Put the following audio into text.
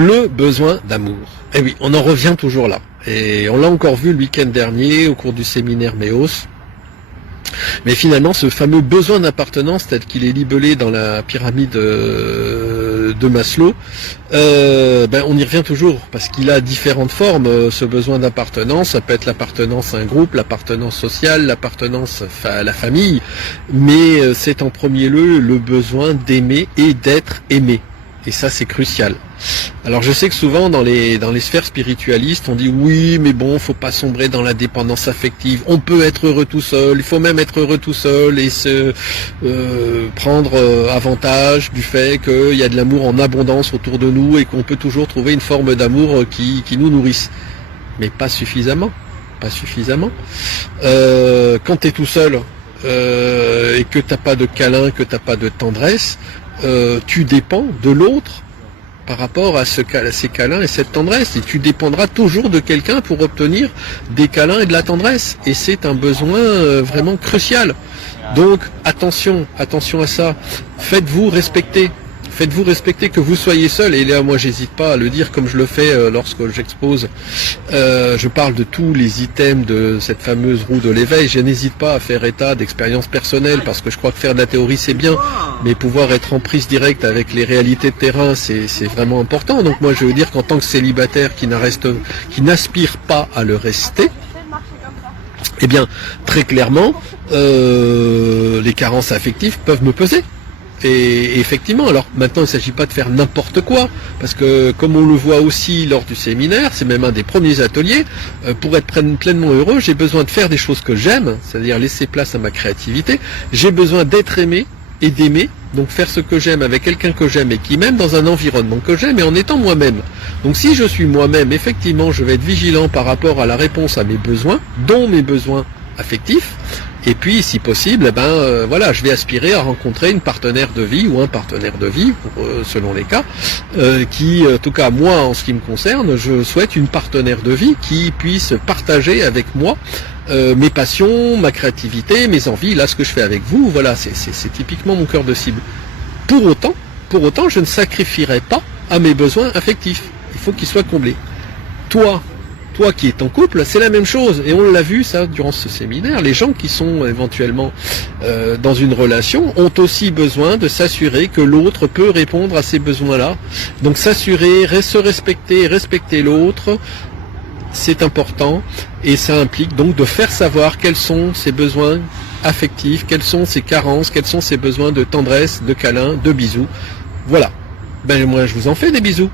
le besoin d'amour. Et oui, on en revient toujours là. Et on l'a encore vu le week-end dernier au cours du séminaire Méos. Mais finalement, ce fameux besoin d'appartenance tel qu'il est libellé dans la pyramide de Maslow, on y revient toujours, parce qu'il a différentes formes, ce besoin d'appartenance. Ça peut être l'appartenance à un groupe, l'appartenance sociale, l'appartenance à la famille, mais c'est en premier lieu le besoin d'aimer et d'être aimé. Et ça, c'est crucial. Alors je sais que souvent dans les sphères spiritualistes, on dit oui, mais bon, faut pas sombrer dans la dépendance affective. On peut être heureux tout seul, il faut même être heureux tout seul et se prendre avantage du fait qu'il y a de l'amour en abondance autour de nous et qu'on peut toujours trouver une forme d'amour qui nous nourrisse. Mais pas suffisamment. Pas suffisamment. Quand tu es tout seul et que t'as pas de câlin, que t'as pas de tendresse, tu dépends de l'autre par rapport à ces câlins et cette tendresse, et tu dépendras toujours de quelqu'un pour obtenir des câlins et de la tendresse, et c'est un besoin vraiment crucial. Donc attention à ça, faites-vous respecter, que vous soyez seul. Et là moi j'hésite pas à le dire comme je le fais lorsque j'expose, je parle de tous les items de cette fameuse roue de l'éveil. Je n'hésite pas à faire état d'expériences personnelles, parce que je crois que faire de la théorie c'est bien, mais pouvoir être en prise directe avec les réalités de terrain c'est vraiment important. Donc moi je veux dire qu'en tant que célibataire qui n'aspire pas à le rester, eh bien très clairement les carences affectives peuvent me peser. Et effectivement, alors maintenant il ne s'agit pas de faire n'importe quoi, parce que comme on le voit aussi lors du séminaire, c'est même un des premiers ateliers, pour être pleinement heureux, j'ai besoin de faire des choses que j'aime, c'est-à-dire laisser place à ma créativité, j'ai besoin d'être aimé et d'aimer, donc faire ce que j'aime avec quelqu'un que j'aime et qui m'aime dans un environnement que j'aime et en étant moi-même. Donc si je suis moi-même, effectivement je vais être vigilant par rapport à la réponse à mes besoins, dont mes besoins affectifs. Et puis, si possible, voilà, je vais aspirer à rencontrer une partenaire de vie ou un partenaire de vie, selon les cas, qui, en tout cas moi, en ce qui me concerne, je souhaite une partenaire de vie qui puisse partager avec moi mes passions, ma créativité, mes envies. Là, ce que je fais avec vous, voilà, c'est typiquement mon cœur de cible. Pour autant, je ne sacrifierai pas à mes besoins affectifs. Il faut qu'ils soient comblés. Toi qui es en couple, c'est la même chose, et on l'a vu ça durant ce séminaire, les gens qui sont éventuellement dans une relation ont aussi besoin de s'assurer que l'autre peut répondre à ces besoins-là. Donc s'assurer, se respecter l'autre, c'est important, et ça implique donc de faire savoir quels sont ses besoins affectifs, quelles sont ses carences, quels sont ses besoins de tendresse, de câlin, de bisous. Voilà. Moi je vous en fais des bisous.